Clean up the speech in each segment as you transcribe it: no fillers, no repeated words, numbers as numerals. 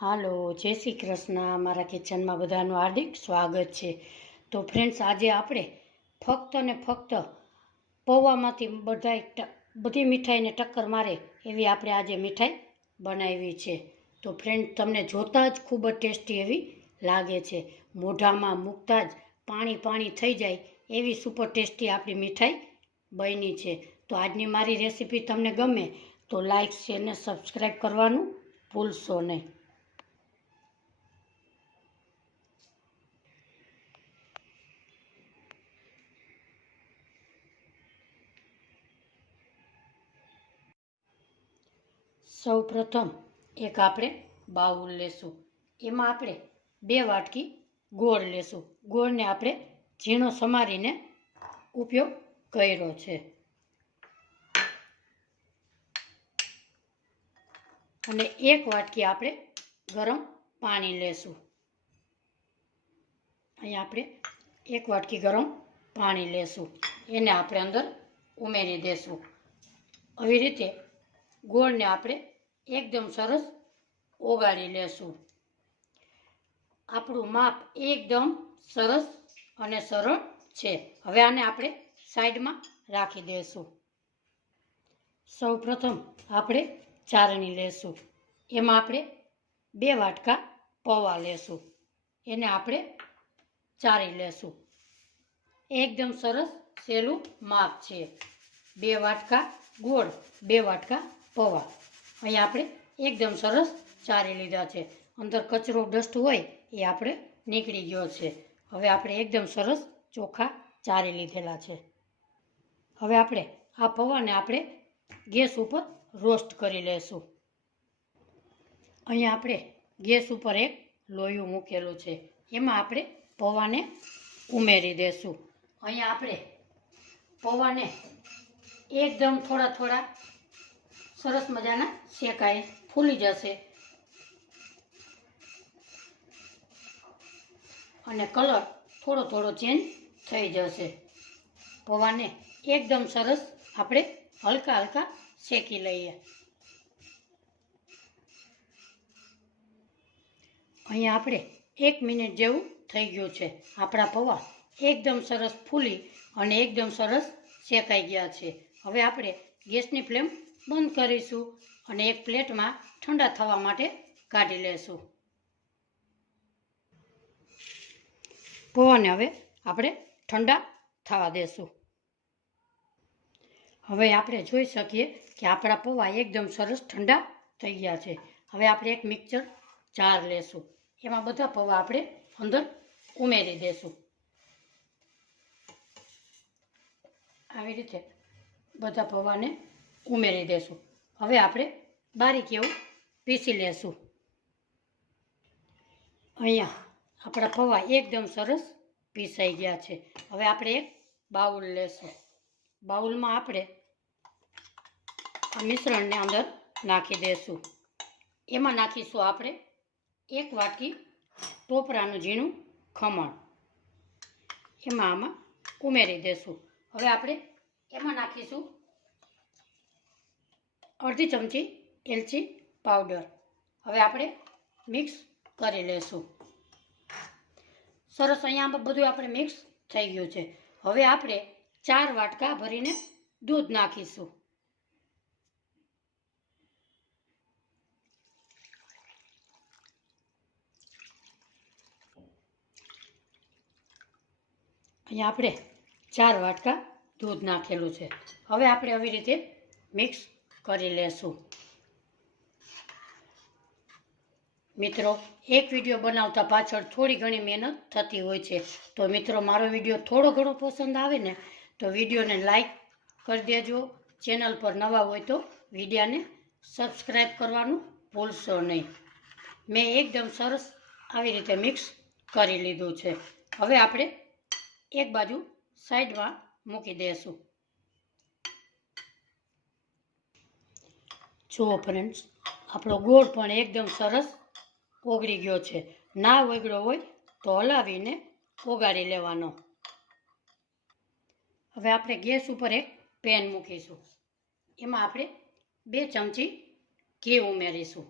હાલો, જય શ્રી કૃષ્ણ. મારા કિચનમાં બધાનું હાર્દિક સ્વાગત છે. તો ફ્રેન્ડ્સ, આજે આપણે ફક્ત ને ફક્ત પૌવામાંથી બધી મીઠાઈને ટક્કર મારે એવી આપણે આજે મીઠાઈ બનાવી છે. તો ફ્રેન્ડ, તમને જોતાં જ ખૂબ જ ટેસ્ટી એવી લાગે છે. મોઢામાં મૂકતા જ પાણી પાણી થઈ જાય એવી સુપર ટેસ્ટી આપણી મીઠાઈ બની છે. તો આજની મારી રેસીપી તમને ગમે તો લાઈક, શેર ને સબસ્ક્રાઈબ કરવાનું ભૂલશો નહીં. સૌ પ્રથમ એક આપણે બાઉલ લેશું. એમાં આપણે 2 વાટકી ગોળ લેશું. ગોળને આપણે ઝીણો સમારીને ઉપયોગ કર્યો છે. અને 1 વાટકી આપણે ગરમ પાણી લેશું. અહીંયા આપણે 1 વાટકી ગરમ પાણી લેશું. એને આપણે અંદર ઉમેરી દેશું. આવી રીતે ગોળને આપણે એકદમ સરસ ઓગાળી લેશું. આપણું માપ એકદમ સરસ અને સરળ છે. હવે આને આપણે સાઈડમાં રાખી દઈશું. સૌ પ્રથમ આપણે ચાળણી લેશું. એમાં આપણે 2 વાટકા પૌવા લેશું. એને આપણે ચાળી લેશું. એકદમ સરસ સહેલું માપ છે. 2 વાટકા ગોળ, 2 વાટકા પૌવા. અહીંયા આપણે એકદમ સરસ ચાળી લીધા છે. અંદર કચરો ડસ્ટ હોય એ આપણે નીકળી ગયો છે. હવે આપણે એકદમ સરસ ચોખ્ખા ચાળી લીધેલા છે. હવે આપણે આ પૌવાને આપણે ગેસ ઉપર રોસ્ટ કરી લેશું. અહીંયા આપણે ગેસ ઉપર એક લોયું મૂકેલું છે. એમાં આપણે પૌવાને ઉમેરી દેશું. અહીંયા આપણે પૌવાને એકદમ થોડા સરસ મજાના શેકાય, ફૂલી જશે અને કલર થોડો ચેન્જ થઈ જશે. પૌવાને એકદમ સરસ આપણે હલકા શેકી લઈએ. અહીંયા આપણે 1 મિનિટ જેવું થઈ ગયું છે. આપણા પૌવા એકદમ સરસ ફૂલી અને એકદમ સરસ શેકાઈ ગયા છે. હવે આપણે ગેસની ફ્લેમ બંધ કરીશું અને એક પ્લેટમાં ઠંડા થવા માટે કાઢી લેશું. પૌવાને હવે આપણે ઠંડા થવા દેશું. હવે આપણે જોઈ શકીએ કે આપણા પૌવા એકદમ સરસ ઠંડા થઈ ગયા છે. હવે આપણે એક મિક્સર જાર લેશું. એમાં બધા પૌવા આપણે અંદર ઉમેરી દેશું. આવી રીતે બધા પૌવાને ઉમેરી દેશું. હવે આપણે બારીક એવું પીસી લેશું. અહીંયા આપણા પૌવા એકદમ સરસ પીસાઈ ગયા છે. હવે આપણે એક બાઉલ લેશું. બાઉલમાં આપણે આ મિશ્રણને અંદર નાખી દેશું. એમાં નાખીશું આપણે 1 વાટકી ટોપરાનું ઝીણું ખમણ. આમાં ઉમેરી દેશું. હવે આપણે એમાં નાખીશું અડધી ચમચી એલચી પાવડર. હવે આપણે મિક્સ કરી લેશું. સરસ અહીંયા બધું આપણે મિક્સ થઈ ગયું છે. હવે આપણે 4 વાટકા ભરીને દૂધ નાખીશું. અહીંયા આપણે 4 વાટકા દૂધ નાખેલું છે. હવે આપણે આવી રીતે મિક્સ કરી લેશું. મિત્રો, એક વિડીયો બનાવતા પાછળ થોડી ઘણી મહેનત થતી હોય છે. તો મિત્રો, મારો વિડીયો થોડો ઘણો પસંદ આવે ને તો વિડીયોને લાઈક કરી દેજો. ચેનલ પર નવા હોય તો વિડીયોને સબસ્ક્રાઈબ કરવાનું ભૂલશો નહીં. મેં એકદમ સરસ આવી રીતે મિક્સ કરી લીધું છે. હવે આપણે એક બાજુ સાઈડમાં મૂકી દઈશું. જુઓ ફ્રેન્ડ્સ, આપણો ગોળ પણ એકદમ સરસ ઓગળી ગયો છે. ના ઓગળ્યો હોય તો હલાવીને ઓગાળી લેવાનો. હવે આપણે ગેસ ઉપર એક પેન મૂકીશું. એમાં આપણે 2 ચમચી ઘી ઉમેરીશું.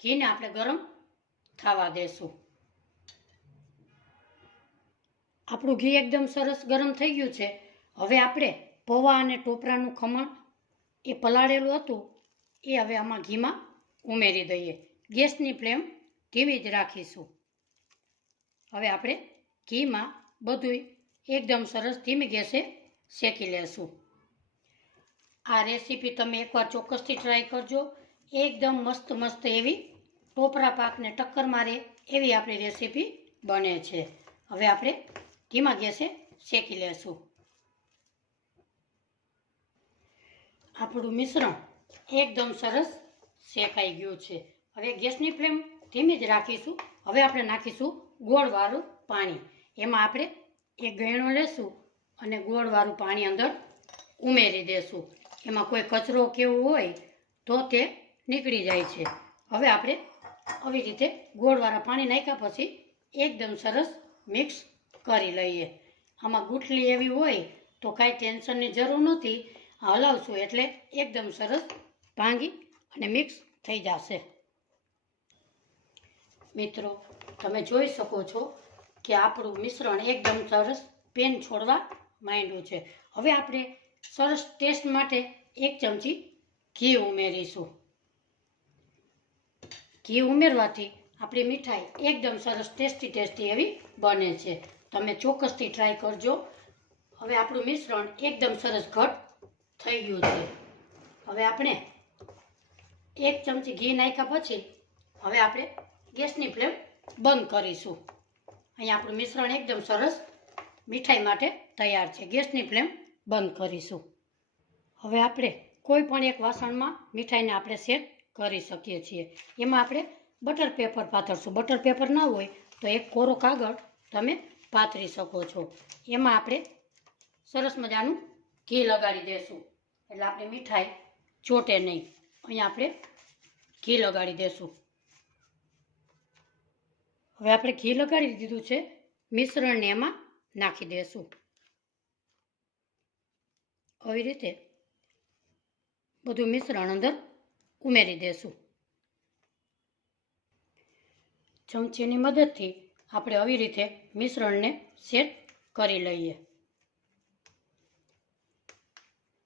ઘીને આપણે ગરમ થવા દેશું. આપણું ઘી એકદમ સરસ ગરમ થઈ ગયું છે. હવે આપણે પૌવા અને ટોપરાનું ખમણ એ પલાળેલું હતું એ હવે આમાં ઘીમાં ઉમેરી દઈએ. ગેસની ફ્લેમ ધીમી જ રાખીશું. હવે આપણે ઘીમાં બધું એકદમ સરસ ધીમી ગેસે શેકી લેશું. આ રેસીપી તમે એકવાર ચોક્કસથી ટ્રાય કરજો. એકદમ મસ્ત એવી ટોપરા પાકને ટક્કર મારે એવી આપણી રેસીપી બને છે. હવે આપણે ધીમા ગેસે શેકી લેશું. આપણું મિશ્રણ એકદમ સરસ શેકાઈ ગયું છે. હવે ગેસની ફ્લેમ ધીમી જ રાખીશું. હવે આપણે નાખીશું ગોળવાળું પાણી. એમાં આપણે એક ગળણો લેશું અને ગોળવાળું પાણી અંદર ઉમેરી દેશું. એમાં કોઈ કચરો કેવું હોય તો તે નીકળી જાય છે. હવે આપણે આવી રીતે ગોળવાળા પાણી નાખ્યા પછી એકદમ સરસ મિક્સ કરી લઈએ. આમાં ગુઠલી એવી હોય તો કાંઈ ટેન્શનની જરૂર નથી. હલાવશું એટલે એકદમ સરસ ભાંગી અને મિક્સ થઈ જશે. મિત્રો, તમે જોઈ શકો છો કે આપણું મિશ્રણ એકદમ સરસ પેન છોડવા માંડ્યું છે. હવે આપણે સરસ ટેસ્ટ માટે 1 ચમચી ઘી ઉમેરીશું. ઘી ઉમેરવાથી આપણી મીઠાઈ એકદમ સરસ ટેસ્ટી એવી બને છે. તમે ચોક્કસથી ટ્રાય કરજો. હવે આપણું મિશ્રણ એકદમ સરસ ઘટ થઈ ગયું છે. હવે આપણે 1 ચમચી ઘી નાખ્યા પછી હવે આપણે ગેસની ફ્લેમ બંધ કરીશું. અહીંયા આપણું મિશ્રણ એકદમ સરસ મીઠાઈ માટે તૈયાર છે. ગેસની ફ્લેમ બંધ કરીશું. હવે આપણે કોઈ પણ એક વાસણમાં મીઠાઈને આપણે સેટ કરી શકીએ છીએ. એમાં આપણે બટર પેપર પાથરશું. બટર પેપર ના હોય તો એક કોરો કાગળ તમે પાથરી શકો છો. એમાં આપણે સરસ મજાનું ઘી લગાડી દેશું એટલે આપણી મીઠાઈ ચોટે નહીં. અહીંયા આપણે ઘી લગાડી દેશું. હવે આપણે ઘી લગાડી દીધું છે. મિશ્રણને એમાં નાખી દેશું. આવી રીતે બધું મિશ્રણ અંદર ઉમેરી દેશું. ચમચીની મદદથી આપણે આવી રીતે મિશ્રણને સેટ કરી લઈએ.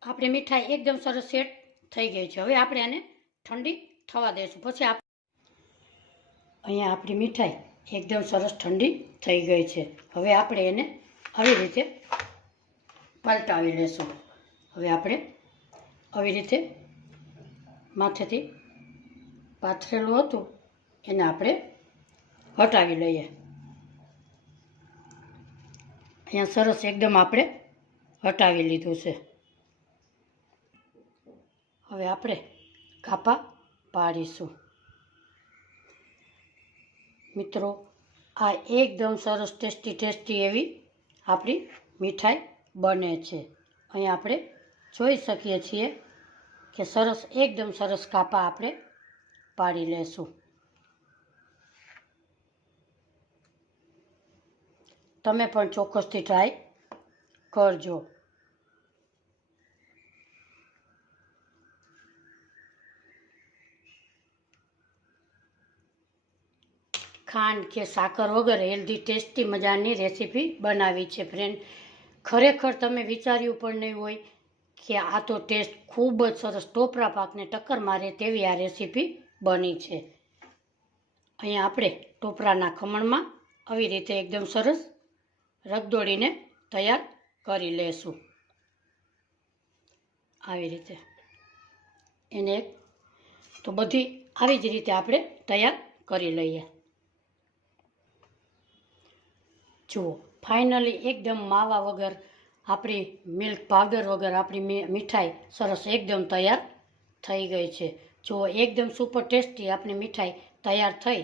આપણી મીઠાઈ એકદમ સરસ સેટ થઈ ગઈ છે. હવે આપણે આને ઠંડી થવા દઈશું. પછી અહીંયા આપણી મીઠાઈ એકદમ સરસ ઠંડી થઈ ગઈ છે. હવે આપણે એને આવી રીતે પલટાવી લેશું. હવે આપણે આવી રીતે માથેથી પાથરેલું હતું એને આપણે હટાવી લઈએ. અહીંયા સરસ એકદમ આપણે હટાવી લીધું છે. હવે આપણે કાપા પાડીશું. મિત્રો, આ એકદમ સરસ ટેસ્ટી એવી આપણી મીઠાઈ બને છે. અહીંયા આપણે જોઈ શકીએ છીએ કે સરસ એકદમ સરસ કાપા આપણે પાડી લેશું. તમે પણ ચોક્કસથી ટ્રાય કરજો. ખાંડ કે સાકર વગર હેલ્ધી ટેસ્ટી મજાની રેસીપી બનાવી છે ફ્રેન્ડ. ખરેખર તમે વિચાર્યું પણ નહીં હોય કે આ તો ટેસ્ટ ખૂબ જ સરસ ટોપરા પાકને ટક્કર મારે તેવી આ રેસીપી બની છે. અહીંયા આપણે ટોપરાના ખમણમાં આવી રીતે એકદમ સરસ રગદોળીને તૈયાર કરી લેશું. આવી રીતે એને તો બધી આવી જ રીતે આપણે તૈયાર કરી લઈએ. જુઓ, ફાઇનલી એકદમ માવા વગર આપણી મિલ્ક પાવડર વગર આપણી મીઠાઈ સરસ એકદમ તૈયાર થઈ ગઈ છે. જુઓ, એકદમ સુપર ટેસ્ટી આપણી મીઠાઈ તૈયાર થઈ.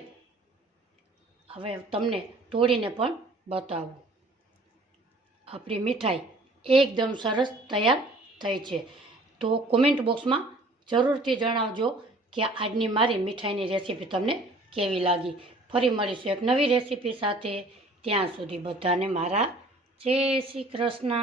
હવે તમને તોડીને પણ બતાવું. આપણી મીઠાઈ એકદમ સરસ તૈયાર થઈ છે. તો કોમેન્ટ બોક્સમાં જરૂરથી જણાવજો કે આજની મારી મીઠાઈની રેસીપી તમને કેવી લાગી. ફરી મળીશું એક નવી રેસીપી સાથે. ત્યાં સુધી બધાને મારા જય શ્રી કૃષ્ણ.